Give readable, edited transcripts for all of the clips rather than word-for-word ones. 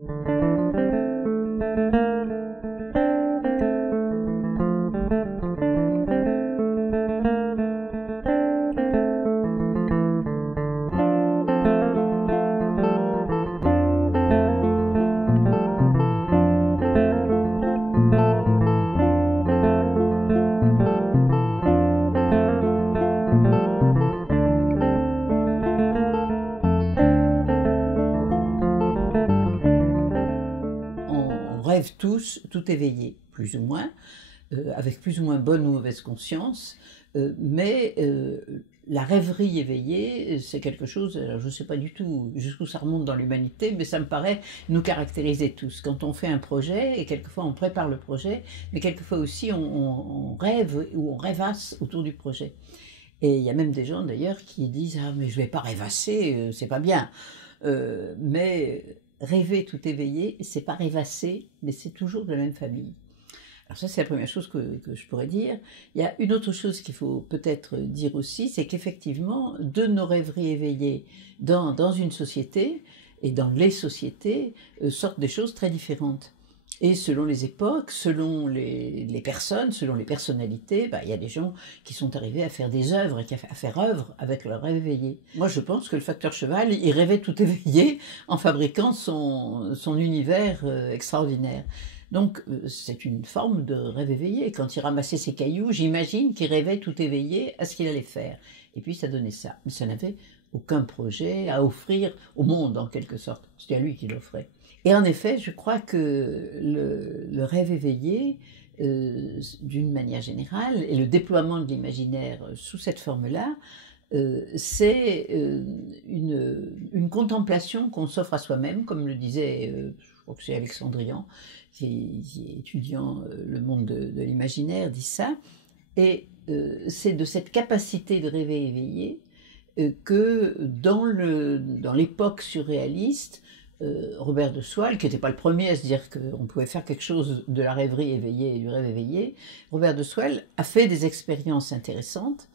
On rêve tous, tout éveillé, plus ou moins, avec plus ou moins bonne ou mauvaise conscience, mais la rêverie éveillée, c'est quelque chose, alors je ne sais pas du tout jusqu'où ça remonte dans l'humanité, mais ça me paraît nous caractériser tous. Quand on fait un projet, et quelquefois on prépare le projet, mais quelquefois aussi on rêve ou on rêvasse autour du projet. Et il y a même des gens d'ailleurs qui disent « Ah mais je ne vais pas rêvasser, c'est pas bien ». Mais rêver tout éveillé, c'est pas rêvasser, mais c'est toujours de la même famille. Alors ça, c'est la première chose que je pourrais dire. Il y a une autre chose qu'il faut peut-être dire aussi, c'est qu'effectivement, de nos rêveries éveillées dans une société, et dans les sociétés, sortent des choses très différentes. Et selon les époques, selon les personnes, selon les personnalités, il y a des gens qui sont arrivés à faire des œuvres, à faire œuvre avec leur rêve éveillé. Moi, je pense que le facteur cheval, il rêvait tout éveillé en fabriquant son univers extraordinaire. Donc, c'est une forme de rêve éveillé. Quand il ramassait ses cailloux, j'imagine qu'il rêvait tout éveillé à ce qu'il allait faire. Et puis, ça donnait ça. Mais ça n'avait aucun projet à offrir au monde, en quelque sorte. C'était à lui qui l'offrait. Et en effet, je crois que le rêve éveillé, d'une manière générale, et le déploiement de l'imaginaire sous cette forme-là, c'est une contemplation qu'on s'offre à soi-même, comme le disait, je crois que c'est Alexandrian, qui est étudiant le monde de l'imaginaire, dit ça, et c'est de cette capacité de rêver éveillé que dans l'époque surréaliste, Robert de Soualle, qui n'était pas le premier à se dire qu'on pouvait faire quelque chose de la rêverie éveillée et du rêve éveillé, Robert de Soualle a fait des expériences intéressantes,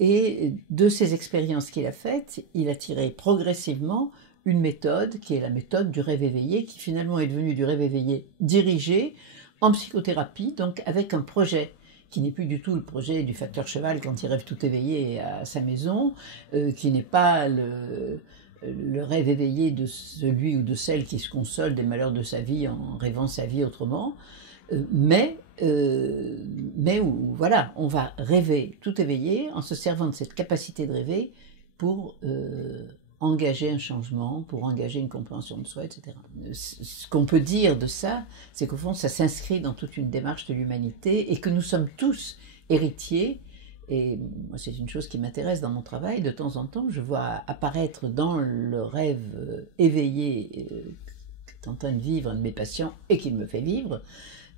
et de ces expériences qu'il a faites, il a tiré progressivement une méthode qui est la méthode du rêve éveillé, qui finalement est devenue du rêve éveillé dirigé en psychothérapie, donc avec un projet qui n'est plus du tout le projet du facteur cheval quand il rêve tout éveillé à sa maison, qui n'est pas le rêve éveillé de celui ou de celle qui se console des malheurs de sa vie en rêvant sa vie autrement, mais où, voilà, on va rêver tout éveillé en se servant de cette capacité de rêver pour engager un changement, pour engager une compréhension de soi, etc. Ce qu'on peut dire de ça, c'est qu'au fond, ça s'inscrit dans toute une démarche de l'humanité et que nous sommes tous héritiers. Et moi, c'est une chose qui m'intéresse dans mon travail. De temps en temps, je vois apparaître dans le rêve éveillé qu'est en train de vivre un de mes patients et qu'il me fait vivre,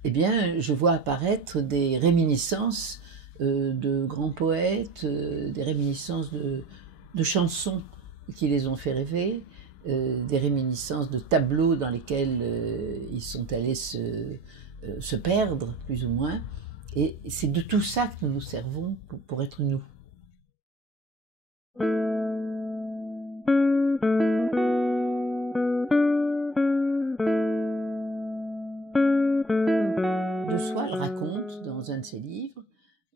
eh bien, je vois apparaître des réminiscences de grands poètes, des réminiscences de chansons qui les ont fait rêver, des réminiscences de tableaux dans lesquels ils sont allés se perdre, plus ou moins. Et c'est de tout ça que nous nous servons pour être nous. De Soualle raconte dans un de ses livres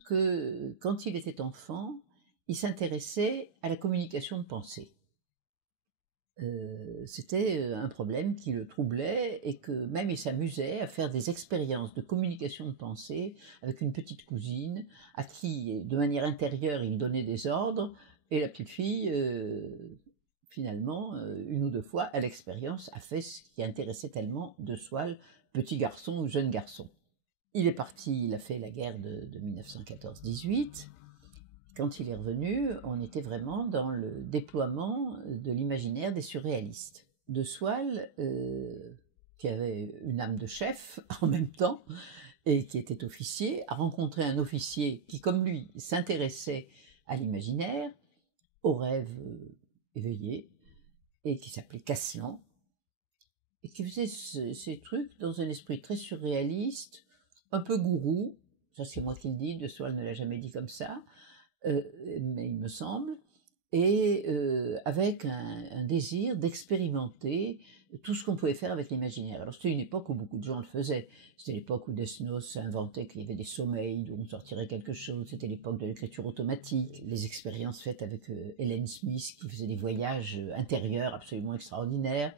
que quand il était enfant, il s'intéressait à la communication de pensée. C'était un problème qui le troublait et que même il s'amusait à faire des expériences de communication de pensée avec une petite cousine à qui, de manière intérieure, il donnait des ordres, et la petite fille, finalement, une ou deux fois, à l'expérience, a fait ce qui intéressait tellement de Soualle, petit garçon ou jeune garçon. Il est parti, il a fait la guerre de 1914-18. Quand il est revenu, on était vraiment dans le déploiement de l'imaginaire des surréalistes. De Soualle, qui avait une âme de chef en même temps, et qui était officier, a rencontré un officier qui, comme lui, s'intéressait à l'imaginaire, aux rêves éveillés, et qui s'appelait Casselan, et qui faisait ces trucs dans un esprit très surréaliste, un peu gourou, ça c'est moi qui le dis, de Soualle ne l'a jamais dit comme ça, mais il me semble, et avec un désir d'expérimenter tout ce qu'on pouvait faire avec l'imaginaire. Alors c'était une époque où beaucoup de gens le faisaient. C'était l'époque où Desnos inventait qu'il y avait des sommeils d'où on sortirait quelque chose. C'était l'époque de l'écriture automatique. Les expériences faites avec Helen Smith qui faisait des voyages intérieurs absolument extraordinaires.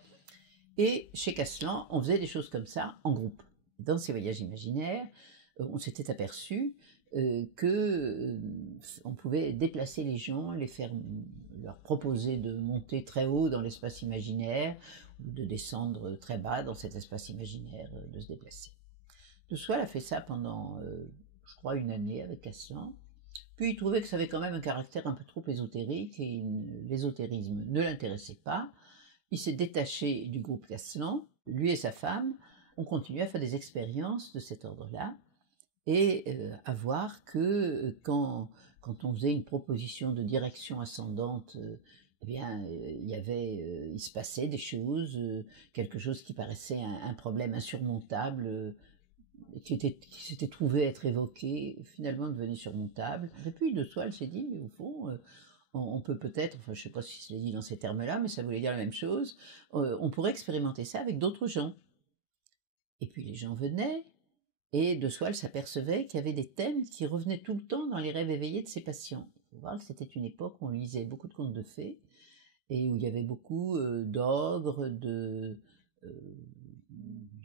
Et chez Caslan, on faisait des choses comme ça en groupe. Dans ces voyages imaginaires, on s'était aperçu que on pouvait déplacer les gens, leur proposer de monter très haut dans l'espace imaginaire ou de descendre très bas dans cet espace imaginaire, de se déplacer. De Soile a fait ça pendant, je crois, une année avec Caslan. Puis il trouvait que ça avait quand même un caractère un peu trop ésotérique et l'ésotérisme ne l'intéressait pas. Il s'est détaché du groupe Caslan. Lui et sa femme ont continué à faire des expériences de cet ordre-là et à voir que quand on faisait une proposition de direction ascendante, eh bien, il se passait des choses, quelque chose qui paraissait un problème insurmontable, qui s'était trouvé être évoqué, finalement devenait surmontable. Et puis De Soile s'est dit, mais au fond, on peut peut-être, enfin je ne sais pas si c'est dit dans ces termes-là, mais ça voulait dire la même chose, on pourrait expérimenter ça avec d'autres gens. Et puis les gens venaient, et De Soile s'apercevait qu'il y avait des thèmes qui revenaient tout le temps dans les rêves éveillés de ses patients. Il faut voir que c'était une époque où on lisait beaucoup de contes de fées, et où il y avait beaucoup d'ogres, il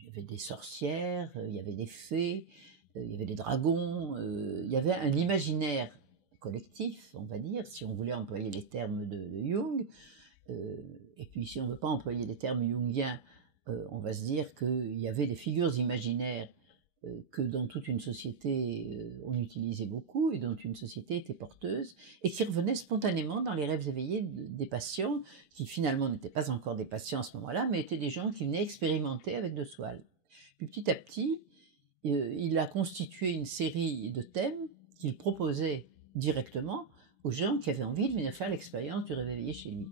y avait des sorcières, il y avait des fées, il y avait des dragons, il y avait un imaginaire collectif, on va dire, si on voulait employer les termes de Jung, et puis si on ne veut pas employer les termes jungiens, on va se dire qu'il y avait des figures imaginaires que dans toute une société on utilisait beaucoup et dont une société était porteuse et qui revenaient spontanément dans les rêves éveillés des patients qui finalement n'étaient pas encore des patients à ce moment-là mais étaient des gens qui venaient expérimenter avec De Soile. Puis petit à petit, il a constitué une série de thèmes qu'il proposait directement aux gens qui avaient envie de venir faire l'expérience du rêve éveillé chez lui.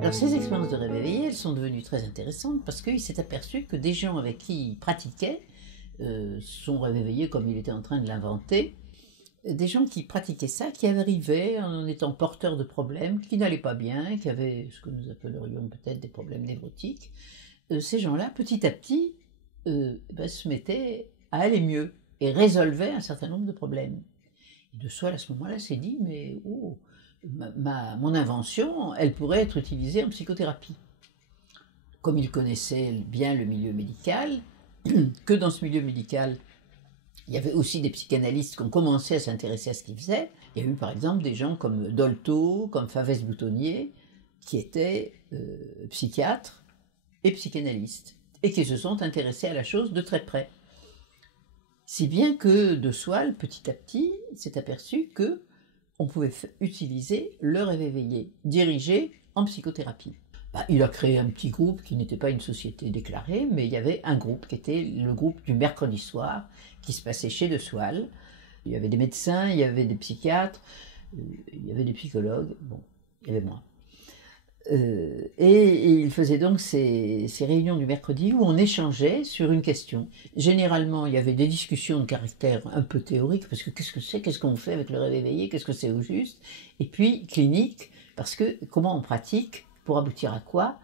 Alors ces expériences de rêve éveillé, elles sont devenues très intéressantes parce qu'il s'est aperçu que des gens avec qui il pratiquait son rêve éveillé comme il était en train de l'inventer, des gens qui pratiquaient ça, qui arrivaient en étant porteurs de problèmes, qui n'allaient pas bien, qui avaient ce que nous appellerions peut-être des problèmes névrotiques, ces gens-là, petit à petit, se mettaient à aller mieux et résolvaient un certain nombre de problèmes. Et De Soile, à ce moment-là, s'est dit, mais mon invention, elle pourrait être utilisée en psychothérapie. Comme il connaissait bien le milieu médical, que dans ce milieu médical, il y avait aussi des psychanalystes qui ont commencé à s'intéresser à ce qu'ils faisaient. Il y a eu par exemple des gens comme Dolto, comme Favès Boutonnier, qui étaient psychiatres et psychanalystes, et qui se sont intéressés à la chose de très près. Si bien que De Soile, petit à petit, s'est aperçu que on pouvait utiliser le rêve éveillé, dirigé en psychothérapie. Il a créé un petit groupe qui n'était pas une société déclarée, mais il y avait un groupe qui était le groupe du mercredi soir, qui se passait chez De Soile. Il y avait des médecins, il y avait des psychiatres, il y avait des psychologues, bon, il y avait moi. Et il faisait donc ces réunions du mercredi où on échangeait sur une question. Généralement, il y avait des discussions de caractère un peu théorique, parce que qu'est-ce que c'est, qu'est-ce qu'on fait avec le rêve éveillé, qu'est-ce que c'est au juste, et puis clinique, parce que comment on pratique, pour aboutir à quoi,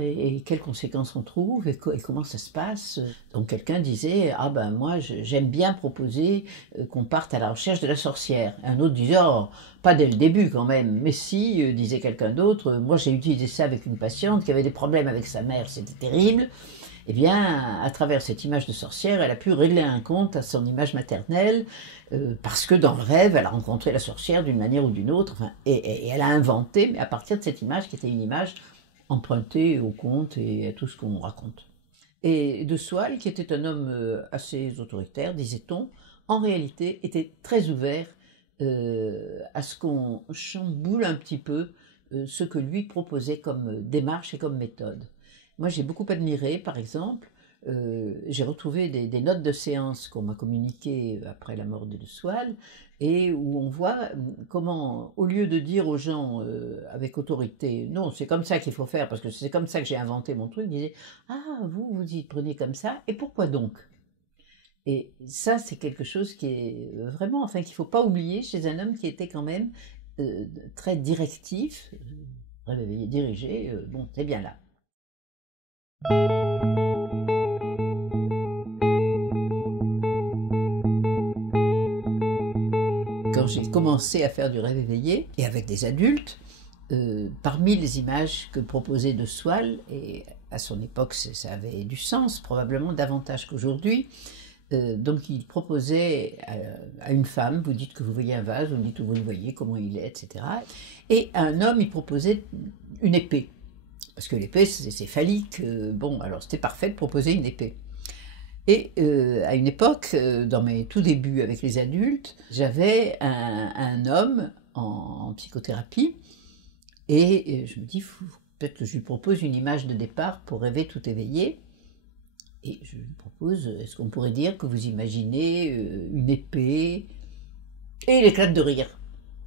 et quelles conséquences on trouve, et comment ça se passe. Donc quelqu'un disait, moi j'aime bien proposer qu'on parte à la recherche de la sorcière. Un autre disait, pas dès le début quand même, mais si, disait quelqu'un d'autre, moi j'ai utilisé ça avec une patiente qui avait des problèmes avec sa mère, c'était terrible. Eh bien, à travers cette image de sorcière, elle a pu régler un compte à son image maternelle, parce que dans le rêve, elle a rencontré la sorcière d'une manière ou d'une autre, et elle a inventé, mais à partir de cette image qui était une image empruntée au conte et à tout ce qu'on raconte. Et De Soile, qui était un homme assez autoritaire, disait-on, en réalité était très ouvert à ce qu'on chamboule un petit peu ce que lui proposait comme démarche et comme méthode. Moi, j'ai beaucoup admiré, par exemple, j'ai retrouvé des notes de séance qu'on m'a communiquées après la mort de Soile, et où on voit comment, au lieu de dire aux gens avec autorité, non, c'est comme ça qu'il faut faire, parce que c'est comme ça que j'ai inventé mon truc, il disait, vous y prenez comme ça, et pourquoi donc? Et ça, c'est quelque chose qui est vraiment, enfin, qu'il ne faut pas oublier chez un homme qui était quand même très directif, rêve éveillé, dirigé, bon, c'est bien là. Quand j'ai commencé à faire du rêve éveillé, et avec des adultes, parmi les images que proposait de Soile, et à son époque ça avait du sens, probablement davantage qu'aujourd'hui, donc il proposait à une femme, vous dites que vous voyez un vase, vous dites où vous le voyez, comment il est, etc. Et à un homme, il proposait une épée. Parce que l'épée, c'est phallique, bon, alors c'était parfait de proposer une épée. Et à une époque, dans mes tout débuts avec les adultes, j'avais un homme en psychothérapie, et je me dis, peut-être que je lui propose une image de départ pour rêver tout éveillé. Et je lui propose, est-ce qu'on pourrait dire que vous imaginez une épée? Et il éclate de rire.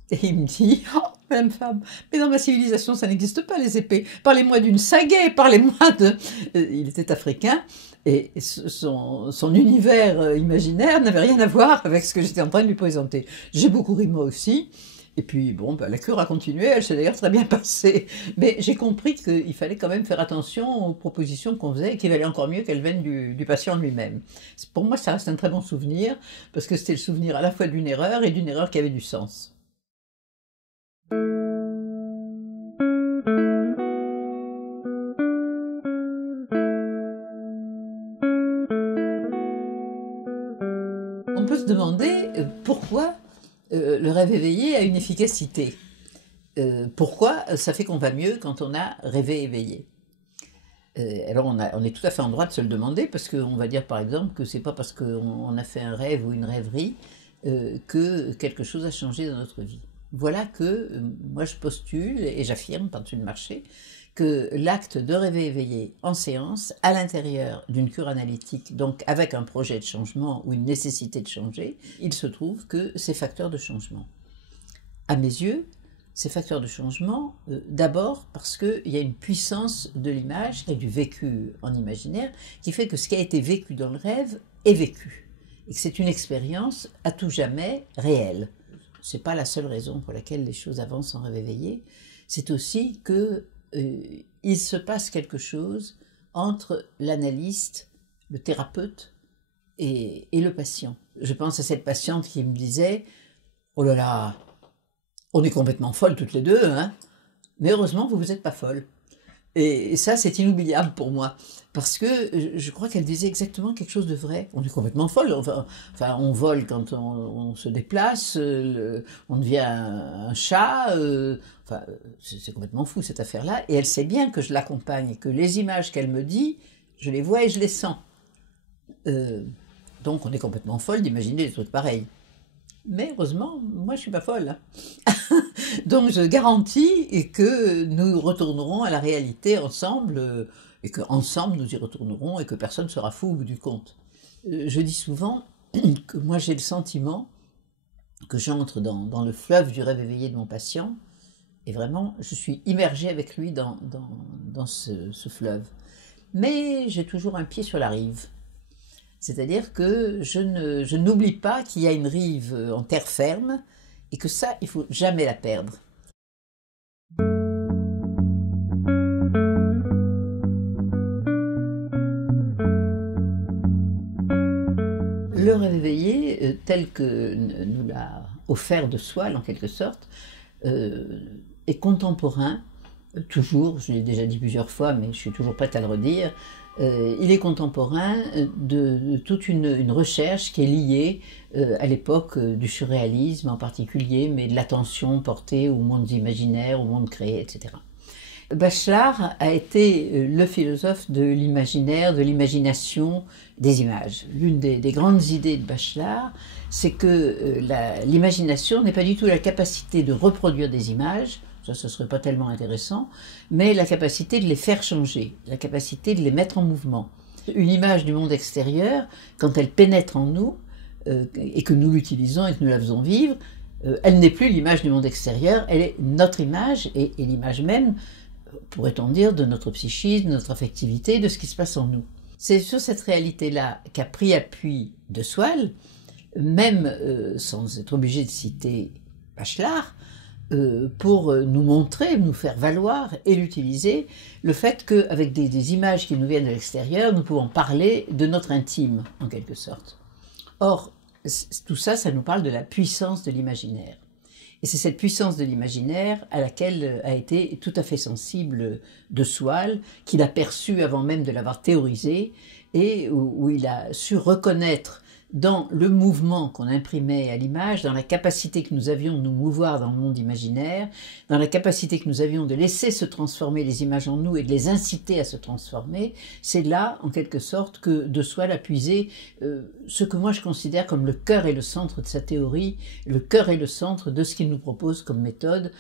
Et il me dit, oh, Madame Fabre, mais dans ma civilisation, ça n'existe pas les épées. Parlez-moi d'une sagaie, parlez-moi de... Il était africain, et son univers imaginaire n'avait rien à voir avec ce que j'étais en train de lui présenter. J'ai beaucoup ri moi aussi. Et puis, bon, la cure a continué, elle s'est d'ailleurs très bien passée. Mais j'ai compris qu'il fallait quand même faire attention aux propositions qu'on faisait et qu'il valait encore mieux qu'elles viennent du patient lui-même. Pour moi, ça reste un très bon souvenir, parce que c'était le souvenir à la fois d'une erreur et d'une erreur qui avait du sens. On peut se demander pourquoi le rêve éveillé a une efficacité. Pourquoi ça fait qu'on va mieux quand on a rêvé éveillé. Alors on est tout à fait en droit de se le demander, parce qu'on va dire par exemple que c'est pas parce qu'on a fait un rêve ou une rêverie que quelque chose a changé dans notre vie. Voilà que moi je postule et j'affirme par-dessus le marché que l'acte de rêver éveillé en séance, à l'intérieur d'une cure analytique, donc avec un projet de changement ou une nécessité de changer, il se trouve que c'est facteur de changement. À mes yeux, ces facteurs de changement, d'abord parce qu'il y a une puissance de l'image et du vécu en imaginaire qui fait que ce qui a été vécu dans le rêve est vécu. Et que c'est une expérience à tout jamais réelle. Ce n'est pas la seule raison pour laquelle les choses avancent en rêve éveillé. C'est aussi que il se passe quelque chose entre l'analyste, le thérapeute et le patient. Je pense à cette patiente qui me disait « Oh là là, on est complètement folles toutes les deux, hein, mais heureusement vous n'êtes pas folles. » Et ça, c'est inoubliable pour moi, parce que je crois qu'elle disait exactement quelque chose de vrai. On est complètement folle, enfin on vole quand on se déplace, on devient un chat, enfin c'est complètement fou cette affaire-là, et elle sait bien que je l'accompagne, et que les images qu'elle me dit, je les vois et je les sens. Donc on est complètement folle d'imaginer des trucs pareils. Mais heureusement, moi je suis pas folle. Donc je garantis que nous retournerons à la réalité ensemble, et qu'ensemble nous y retournerons, et que personne ne sera fou au bout du compte. Je dis souvent que moi j'ai le sentiment que j'entre dans le fleuve du rêve éveillé de mon patient, et vraiment je suis immergée avec lui dans ce fleuve. Mais j'ai toujours un pied sur la rive. C'est-à-dire que je n'oublie pas qu'il y a une rive en terre ferme, et que ça, il ne faut jamais la perdre. Le rêve éveillé, tel que nous l'a offert de Soile en quelque sorte, est contemporain, toujours, je l'ai déjà dit plusieurs fois, mais je suis toujours prête à le redire, il est contemporain de toute une recherche qui est liée à l'époque du surréalisme en particulier, mais de l'attention portée aux mondes imaginaires, aux mondes créés, etc. Bachelard a été le philosophe de l'imaginaire, de l'imagination, des images. L'une des grandes idées de Bachelard, c'est que l'imagination n'est pas du tout la capacité de reproduire des images, ça ce serait pas tellement intéressant, mais la capacité de les faire changer, la capacité de les mettre en mouvement. Une image du monde extérieur, quand elle pénètre en nous, et que nous l'utilisons et que nous la faisons vivre, elle n'est plus l'image du monde extérieur, elle est notre image, et l'image même, pourrait-on dire, de notre psychisme, de notre affectivité, de ce qui se passe en nous. C'est sur cette réalité-là qu'a pris appui de Soile, même sans être obligé de citer Bachelard, pour nous montrer, nous faire valoir et l'utiliser, le fait qu'avec des images qui nous viennent de l'extérieur, nous pouvons parler de notre intime, en quelque sorte. Or, tout ça, ça nous parle de la puissance de l'imaginaire. Et c'est cette puissance de l'imaginaire à laquelle a été tout à fait sensible de Soile, qu'il a perçu avant même de l'avoir théorisé, et où il a su reconnaître dans le mouvement qu'on imprimait à l'image, dans la capacité que nous avions de nous mouvoir dans le monde imaginaire, dans la capacité que nous avions de laisser se transformer les images en nous et de les inciter à se transformer, c'est là, en quelque sorte, que de Soile a puisé ce que moi je considère comme le cœur et le centre de sa théorie, le cœur et le centre de ce qu'il nous propose comme méthode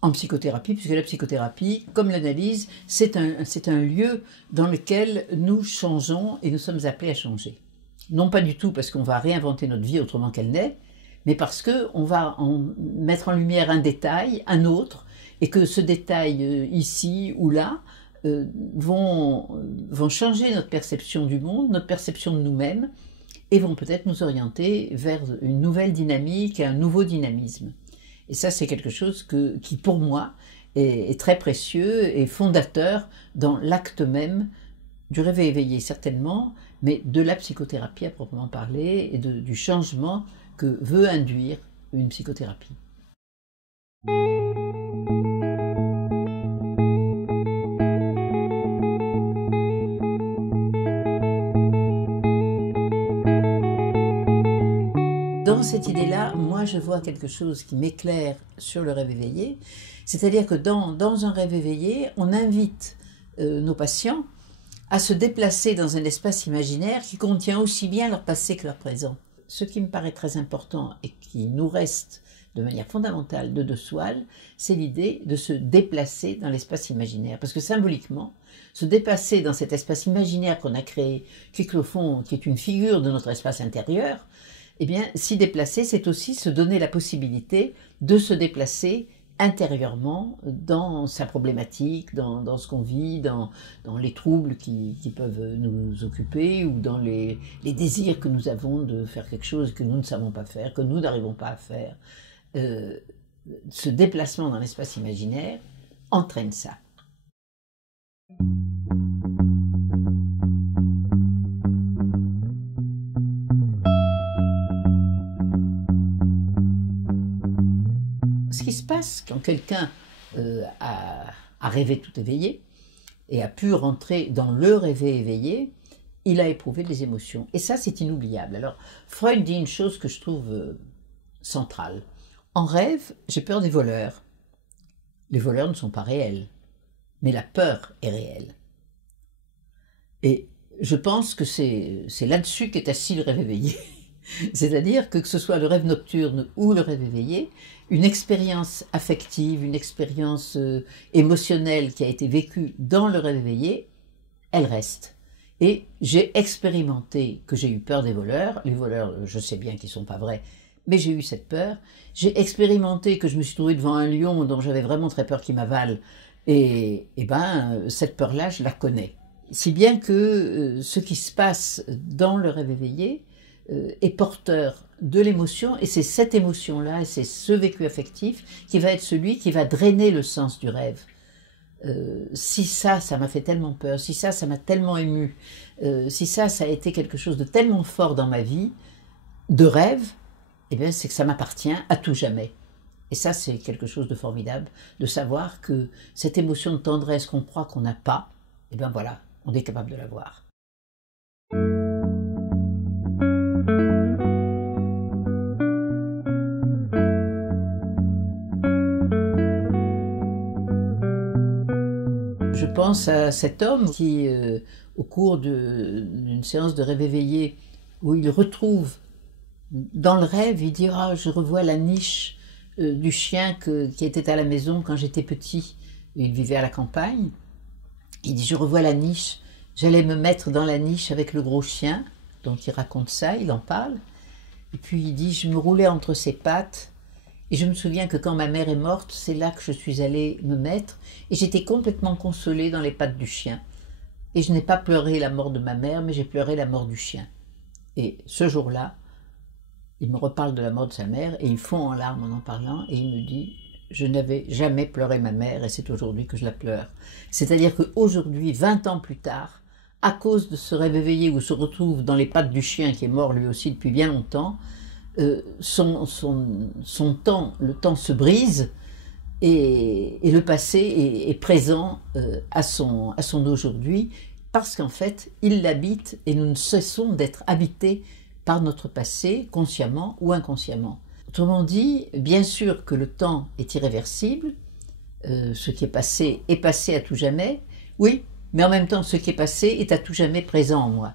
en psychothérapie, puisque la psychothérapie, comme l'analyse, c'est un lieu dans lequel nous changeons et nous sommes appelés à changer. Non pas du tout parce qu'on va réinventer notre vie autrement qu'elle n'est, mais parce qu'on va mettre en lumière un détail, un autre, et que ce détail ici ou là vont changer notre perception du monde, notre perception de nous-mêmes, et vont peut-être nous orienter vers une nouvelle dynamique et un nouveau dynamisme. Et ça, c'est quelque chose qui, pour moi, est très précieux et fondateur dans l'acte même du réveil éveillé, certainement, mais de la psychothérapie à proprement parler et du changement que veut induire une psychothérapie. Dans cette idée-là, moi je vois quelque chose qui m'éclaire sur le rêve éveillé, c'est-à-dire que dans un rêve éveillé, on invite nos patients à se déplacer dans un espace imaginaire qui contient aussi bien leur passé que leur présent. Ce qui me paraît très important et qui nous reste de manière fondamentale de Soile, c'est l'idée de se déplacer dans l'espace imaginaire. Parce que symboliquement, se déplacer dans cet espace imaginaire qu'on a créé, qui est au fond, qui est une figure de notre espace intérieur, eh bien, s'y déplacer, c'est aussi se donner la possibilité de se déplacer intérieurement dans sa problématique, dans ce qu'on vit, dans les troubles qui peuvent nous occuper ou dans les désirs que nous avons de faire quelque chose que nous ne savons pas faire, que nous n'arrivons pas à faire. Ce déplacement dans l'espace imaginaire entraîne ça. Ce qui se passe quand quelqu'un a rêvé tout éveillé et a pu rentrer dans le rêvé éveillé, il a éprouvé des émotions. Et ça, c'est inoubliable. Alors, Freud dit une chose que je trouve centrale. En rêve, j'ai peur des voleurs. Les voleurs ne sont pas réels, mais la peur est réelle. Et je pense que c'est là-dessus qu'est assis le rêve éveillé. C'est-à-dire que ce soit le rêve nocturne ou le rêve éveillé, une expérience affective, une expérience émotionnelle qui a été vécue dans le rêve éveillé, elle reste. Et j'ai expérimenté que j'ai eu peur des voleurs. Les voleurs, je sais bien qu'ils ne sont pas vrais, mais j'ai eu cette peur. J'ai expérimenté que je me suis trouvée devant un lion dont j'avais vraiment très peur qu'il m'avale. Et cette peur-là, je la connais. Si bien que ce qui se passe dans le rêve éveillé est porteur de l'émotion, et c'est cette émotion-là, et c'est ce vécu affectif qui va être celui qui va drainer le sens du rêve. Si ça m'a fait tellement peur, si ça m'a tellement ému, si ça a été quelque chose de tellement fort dans ma vie, de rêve, eh bien c'est que ça m'appartient à tout jamais. Et ça, c'est quelque chose de formidable, de savoir que cette émotion de tendresse qu'on croit qu'on n'a pas, eh bien voilà, on est capable de l'avoir. Je pense à cet homme qui, au cours d'une séance de rêve éveillé, où il retrouve dans le rêve, il dira « je revois la niche du chien qui était à la maison quand j'étais petit ». Il vivait à la campagne. Il dit « je revois la niche, j'allais me mettre dans la niche avec le gros chien ». Donc il raconte ça, il en parle. Et puis il dit « je me roulais entre ses pattes ». Et je me souviens que quand ma mère est morte, c'est là que je suis allée me mettre, et j'étais complètement consolée dans les pattes du chien. Et je n'ai pas pleuré la mort de ma mère, mais j'ai pleuré la mort du chien. Et ce jour-là, il me reparle de la mort de sa mère et il fond en larmes en parlant et il me dit « Je n'avais jamais pleuré ma mère et c'est aujourd'hui que je la pleure. » C'est-à-dire qu'aujourd'hui, 20 ans plus tard, à cause de ce rêve éveillé où se retrouve dans les pattes du chien qui est mort lui aussi depuis bien longtemps, son temps, le temps se brise et le passé est présent à son aujourd'hui parce qu'en fait, il l'habite et nous ne cessons d'être habités par notre passé, consciemment ou inconsciemment. Autrement dit, bien sûr que le temps est irréversible, ce qui est passé à tout jamais, oui, mais en même temps, ce qui est passé est à tout jamais présent en moi.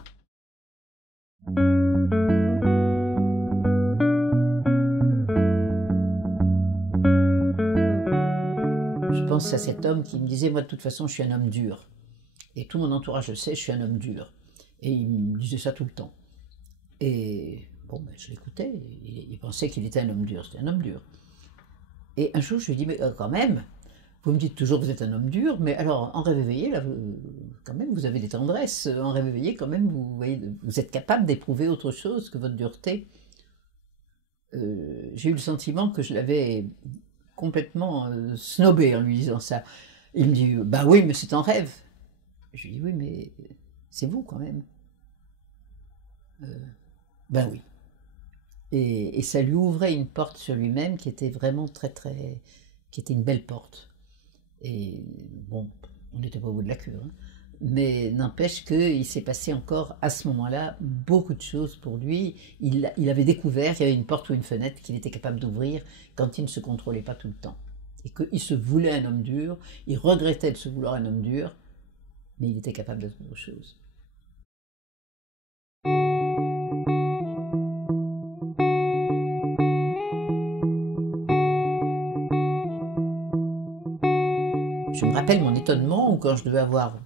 Je pense à cet homme qui me disait, moi de toute façon, je suis un homme dur. Et tout mon entourage le sait, je suis un homme dur. Et il me disait ça tout le temps. Et bon, ben, je l'écoutais, il pensait qu'il était un homme dur, c'était un homme dur. Et un jour, je lui dis, mais quand même, vous me dites toujours que vous êtes un homme dur, mais alors, en rêve éveillé, là, quand même, vous avez des tendresses. En rêve éveillé, quand même, vous êtes capable d'éprouver autre chose que votre dureté. J'ai eu le sentiment que je l'avais complètement snobé en lui disant ça. Il me dit, bah oui, mais c'est en rêve. Je lui dis, oui, mais c'est vous quand même. Ben oui. Et ça lui ouvrait une porte sur lui-même qui était vraiment qui était une belle porte. Et bon, on n'était pas au bout de la cure, hein. Mais n'empêche qu'il s'est passé encore à ce moment-là beaucoup de choses pour lui. Il avait découvert qu'il y avait une porte ou une fenêtre qu'il était capable d'ouvrir quand il ne se contrôlait pas tout le temps. Et qu'il se voulait un homme dur, il regrettait de se vouloir un homme dur, mais il était capable d'autre chose. Je me rappelle mon étonnement où quand je devais avoir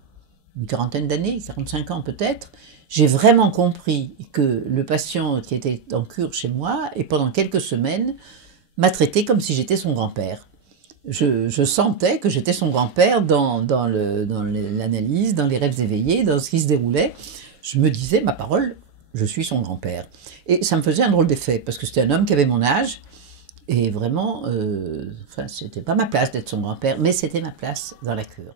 une quarantaine d'années, 45 ans peut-être, j'ai vraiment compris que le patient qui était en cure chez moi, et pendant quelques semaines, m'a traité comme si j'étais son grand-père. Je sentais que j'étais son grand-père dans l'analyse, dans les rêves éveillés, dans ce qui se déroulait. Je me disais, ma parole, je suis son grand-père. Et ça me faisait un drôle d'effet, parce que c'était un homme qui avait mon âge, et vraiment, enfin, c'était pas ma place d'être son grand-père, mais c'était ma place dans la cure.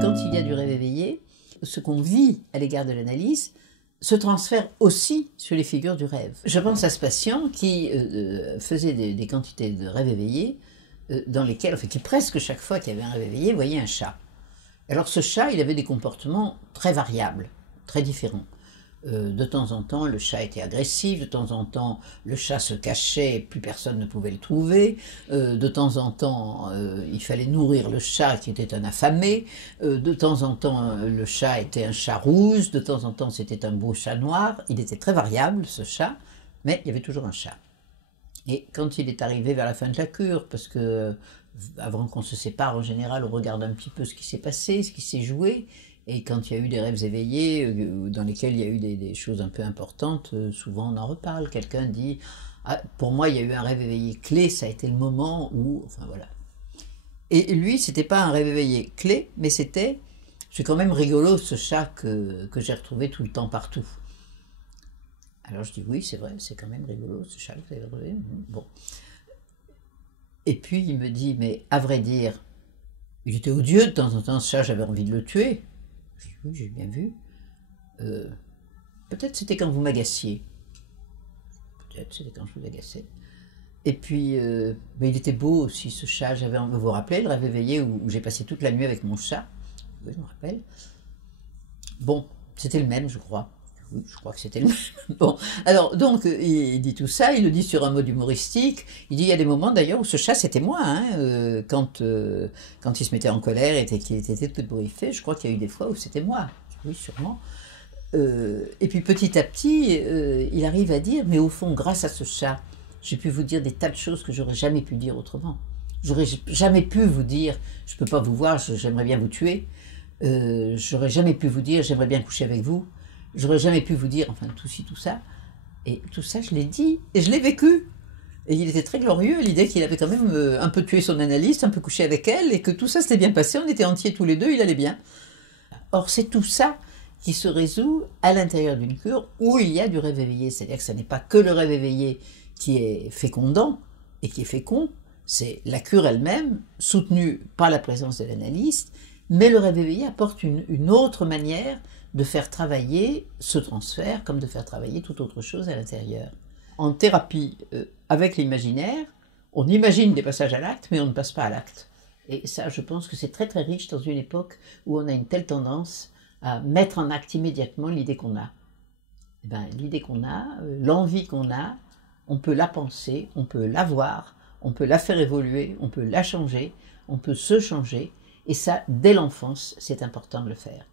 Quand il y a du rêve éveillé, ce qu'on vit à l'égard de l'analyse se transfère aussi sur les figures du rêve. Je pense à ce patient qui faisait des quantités de rêves éveillés dans lesquels, enfin, qui presque chaque fois qu'il y avait un rêve éveillé, voyait un chat. Alors ce chat, il avait des comportements très variables, très différents. De temps en temps, le chat était agressif, de temps en temps, le chat se cachait et plus personne ne pouvait le trouver. De temps en temps, il fallait nourrir le chat qui était un affamé. De temps en temps, le chat était un chat rouge. De temps en temps, c'était un beau chat noir. Il était très variable, ce chat, mais il y avait toujours un chat. Et quand il est arrivé vers la fin de la cure, parce que avant qu'on se sépare, en général, on regarde un petit peu ce qui s'est passé, ce qui s'est joué. Et quand il y a eu des rêves éveillés, dans lesquels il y a eu des choses un peu importantes, souvent on en reparle. Quelqu'un dit ah, « pour moi, il y a eu un rêve éveillé clé, ça a été le moment où… » Enfin voilà. Et lui, c'était pas un rêve éveillé clé, mais c'était… C'est quand même rigolo ce chat que j'ai retrouvé tout le temps partout. Alors je dis « oui, c'est vrai, c'est quand même rigolo ce chat que vous avez retrouvé. » Bon. Et puis il me dit « mais à vrai dire, il était odieux de temps en temps, ce chat, j'avais envie de le tuer. » Je dis, oui, j'ai bien vu. Peut-être c'était quand vous m'agaciez. Peut-être c'était quand je vous agaçais. Et puis, mais il était beau aussi ce chat. Vous vous rappelez le rêve éveillé où j'ai passé toute la nuit avec mon chat? Oui, je me rappelle. Bon, c'était le même, je crois. Oui, je crois que c'était le même. Bon, alors, donc, il dit tout ça, il le dit sur un mode humoristique. Il dit, il y a des moments d'ailleurs où ce chat, c'était moi, hein, quand il se mettait en colère et qu'il était tout ébouriffé, je crois qu'il y a eu des fois où c'était moi. Oui, sûrement. Et puis petit à petit, il arrive à dire, mais au fond, grâce à ce chat, j'ai pu vous dire des tas de choses que j'aurais jamais pu dire autrement. J'aurais jamais pu vous dire, je peux pas vous voir, j'aimerais bien vous tuer. J'aurais jamais pu vous dire, j'aimerais bien coucher avec vous. J'aurais jamais pu vous dire, enfin, tout ci, tout ça. Et tout ça, je l'ai dit, et je l'ai vécu. Et il était très glorieux à l'idée qu'il avait quand même un peu tué son analyste, un peu couché avec elle, et que tout ça s'était bien passé, on était entiers tous les deux, il allait bien. Or, c'est tout ça qui se résout à l'intérieur d'une cure où il y a du rêve éveillé. C'est-à-dire que ce n'est pas que le rêve éveillé qui est fécondant et qui est fécond, c'est la cure elle-même, soutenue par la présence de l'analyste, mais le rêve éveillé apporte une autre manière de faire travailler ce transfert comme de faire travailler toute autre chose à l'intérieur. En thérapie avec l'imaginaire, on imagine des passages à l'acte, mais on ne passe pas à l'acte. Et ça, je pense que c'est très très riche dans une époque où on a une telle tendance à mettre en acte immédiatement l'idée qu'on a. Eh ben, l'idée qu'on a, l'envie qu'on a, on peut la penser, on peut la voir, on peut la faire évoluer, on peut la changer, on peut se changer. Et ça, dès l'enfance, c'est important de le faire.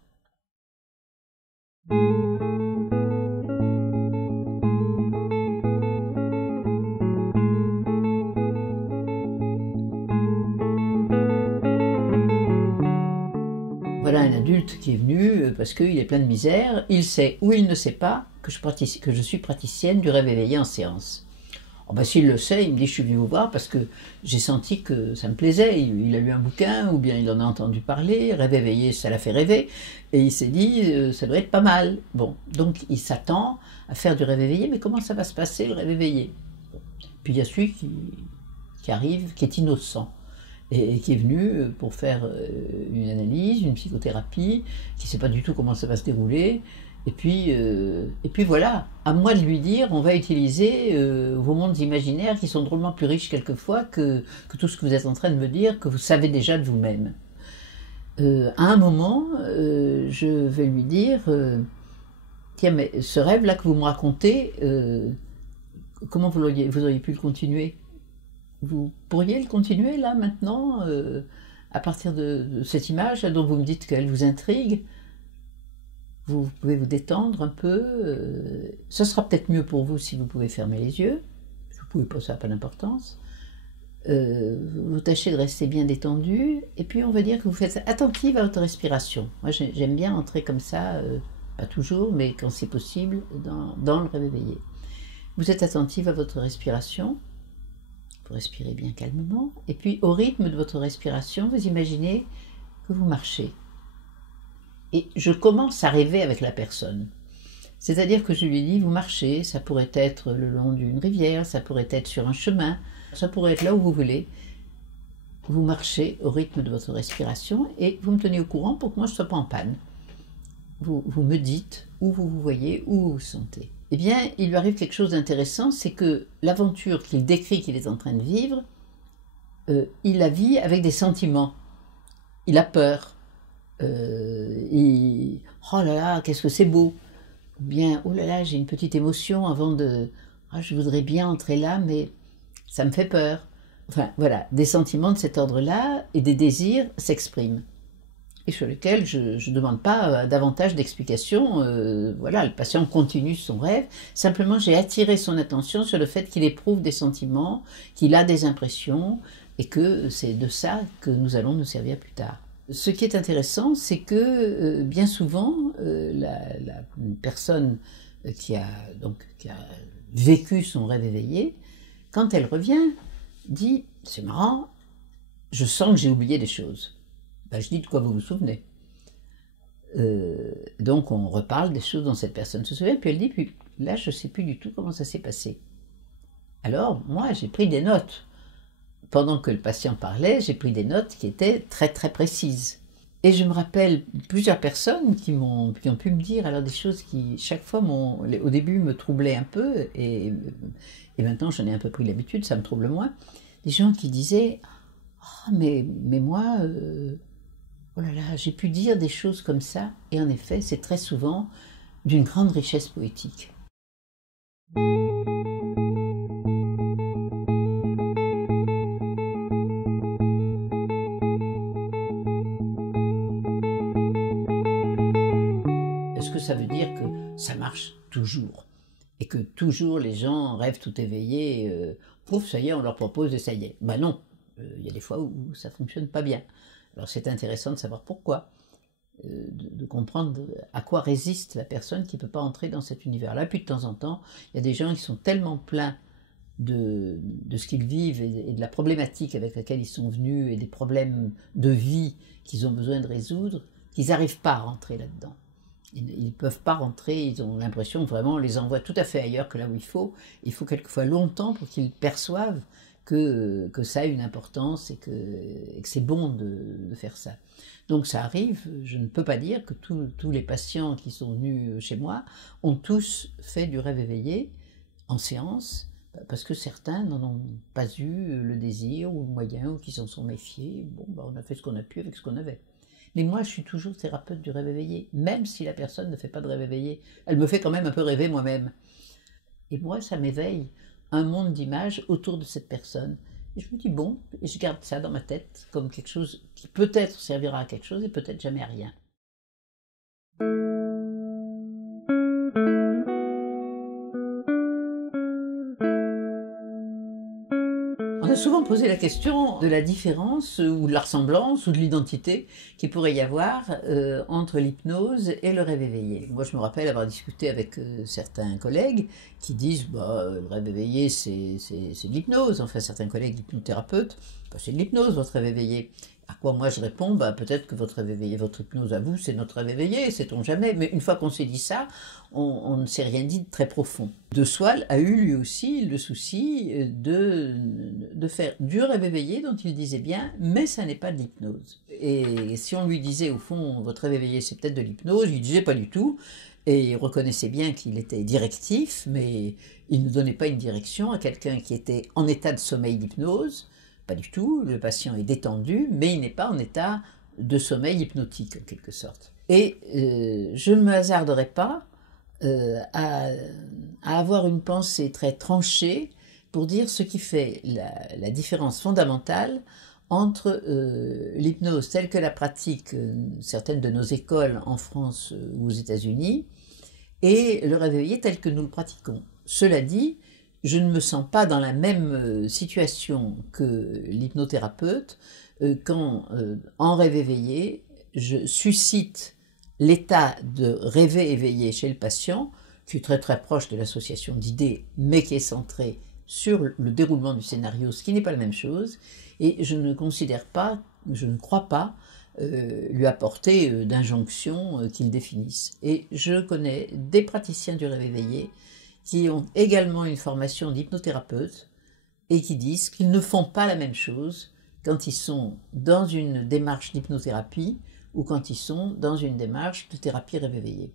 Voilà un adulte qui est venu parce qu'il est plein de misère, il sait ou il ne sait pas que je suis praticienne du rêve éveillé en séance. Oh ben, s'il le sait, il me dit je suis venu vous voir parce que j'ai senti que ça me plaisait. Il a lu un bouquin ou bien il en a entendu parler, rêve éveillé, ça l'a fait rêver, et il s'est dit ça doit être pas mal. Bon, donc il s'attend à faire du rêve éveillé, mais comment ça va se passer le rêve éveillé? Puis il y a celui qui arrive, qui est innocent, et qui est venu pour faire une analyse, une psychothérapie, qui ne sait pas du tout comment ça va se dérouler. Et puis voilà, à moi de lui dire, on va utiliser vos mondes imaginaires qui sont drôlement plus riches quelquefois que tout ce que vous êtes en train de me dire, que vous savez déjà de vous-même. À un moment, je vais lui dire, tiens, mais ce rêve-là que vous me racontez, comment vous auriez pu le continuer? Vous pourriez le continuer là maintenant, à partir de cette image dont vous me dites qu'elle vous intrigue? Vous pouvez vous détendre un peu. Ce sera peut-être mieux pour vous si vous pouvez fermer les yeux. Si vous pouvez pas, ça n'a pas d'importance. Vous tâchez de rester bien détendu. Et puis on va dire que vous faites attentive à votre respiration. Moi j'aime bien entrer comme ça, pas toujours, mais quand c'est possible, dans le rêve éveillé. Vous êtes attentive à votre respiration. Vous respirez bien calmement. Et puis au rythme de votre respiration, vous imaginez que vous marchez. Et je commence à rêver avec la personne. C'est-à-dire que je lui dis, vous marchez, ça pourrait être le long d'une rivière, ça pourrait être sur un chemin, ça pourrait être là où vous voulez. Vous marchez au rythme de votre respiration et vous me tenez au courant pour que moi je ne sois pas en panne. Vous me dites où vous vous voyez, où vous vous sentez. Eh bien, il lui arrive quelque chose d'intéressant, c'est que l'aventure qu'il décrit qu'il est en train de vivre, il la vit avec des sentiments. Il a peur. Oh là là, qu'est-ce que c'est beau, ou bien oh là là, j'ai une petite émotion avant de, je voudrais bien entrer là, mais ça me fait peur. Enfin voilà, des sentiments de cet ordre-là et des désirs s'expriment, et sur lesquels je ne demande pas davantage d'explications. Voilà, le patient continue son rêve, simplement j'ai attiré son attention sur le fait qu'il éprouve des sentiments, qu'il a des impressions, et que c'est de ça que nous allons nous servir plus tard. Ce qui est intéressant, c'est que bien souvent, la personne qui a vécu son rêve éveillé, quand elle revient, dit « c'est marrant, je sens que j'ai oublié des choses ». Ben, je dis « de quoi vous vous souvenez ?» Donc on reparle des choses dont cette personne se souvient, puis elle dit « puis là je ne sais plus du tout comment ça s'est passé ». Alors moi j'ai pris des notes. Pendant que le patient parlait, j'ai pris des notes qui étaient très très précises. Et je me rappelle plusieurs personnes qui ont pu me dire alors des choses qui, chaque fois, au début me troublaient un peu, et maintenant j'en ai un peu pris l'habitude, ça me trouble moins. Des gens qui disaient « oh, mais moi, oh là là, j'ai pu dire des choses comme ça », et en effet, c'est très souvent d'une grande richesse poétique. Est-ce que ça veut dire que ça marche toujours? Et que toujours les gens rêvent tout éveillés, pouf, ça y est, on leur propose et ça y est. Ben non, il y a des fois où ça ne fonctionne pas bien. Alors c'est intéressant de savoir pourquoi, de comprendre à quoi résiste la personne qui ne peut pas entrer dans cet univers-là. Puis de temps en temps, il y a des gens qui sont tellement pleins de ce qu'ils vivent et de la problématique avec laquelle ils sont venus et des problèmes de vie qu'ils ont besoin de résoudre, qu'ils n'arrivent pas à rentrer là-dedans. Ils ne peuvent pas rentrer, ils ont l'impression vraiment, on les envoie tout à fait ailleurs que là où il faut. Il faut quelquefois longtemps pour qu'ils perçoivent que ça a une importance et que c'est bon de faire ça. Donc ça arrive, je ne peux pas dire que tous les patients qui sont venus chez moi ont tous fait du rêve éveillé en séance, parce que certains n'en ont pas eu le désir ou le moyen, ou qui s'en sont méfiés. Bon, on a fait ce qu'on a pu avec ce qu'on avait. Mais moi, je suis toujours thérapeute du rêve éveillé, même si la personne ne fait pas de rêve éveillé. Elle me fait quand même un peu rêver moi-même. Et moi, ça m'éveille un monde d'images autour de cette personne. Et je me dis, bon, et je garde ça dans ma tête comme quelque chose qui peut-être servira à quelque chose et peut-être jamais à rien. On a souvent posé la question de la différence ou de la ressemblance ou de l'identité qu'il pourrait y avoir entre l'hypnose et le rêve éveillé. Moi, je me rappelle avoir discuté avec certains collègues qui disent le rêve éveillé, c'est de l'hypnose. Enfin, certains collègues hypnothérapeutes, c'est de l'hypnose, votre rêve éveillé. À quoi moi je réponds, peut-être que votre rêve éveillé, votre hypnose à vous, c'est notre rêve éveillé, sait-on jamais. Mais une fois qu'on s'est dit ça, on ne s'est rien dit de très profond. De Soile a eu lui aussi le souci de faire du rêve éveillé dont il disait bien, mais ça n'est pas de l'hypnose. Et si on lui disait au fond, votre rêve éveillé c'est peut-être de l'hypnose, il disait pas du tout. Et il reconnaissait bien qu'il était directif, mais il ne donnait pas une direction à quelqu'un qui était en état de sommeil d'hypnose. Pas du tout, le patient est détendu, mais il n'est pas en état de sommeil hypnotique, en quelque sorte. Et je ne me hasarderai pas à avoir une pensée très tranchée pour dire ce qui fait la différence fondamentale entre l'hypnose telle que la pratiquent certaines de nos écoles en France ou aux États-Unis et le rêve éveillé tel que nous le pratiquons. Cela dit, je ne me sens pas dans la même situation que l'hypnothérapeute quand, en rêve éveillé, je suscite l'état de rêver éveillé chez le patient, qui est très très proche de l'association d'idées, mais qui est centré sur le déroulement du scénario, ce qui n'est pas la même chose, et je ne considère pas, je ne crois pas lui apporter d'injonctions qu'il définisse. Et je connais des praticiens du rêve éveillé qui ont également une formation d'hypnothérapeute et qui disent qu'ils ne font pas la même chose quand ils sont dans une démarche d'hypnothérapie ou quand ils sont dans une démarche de thérapie rêve éveillé.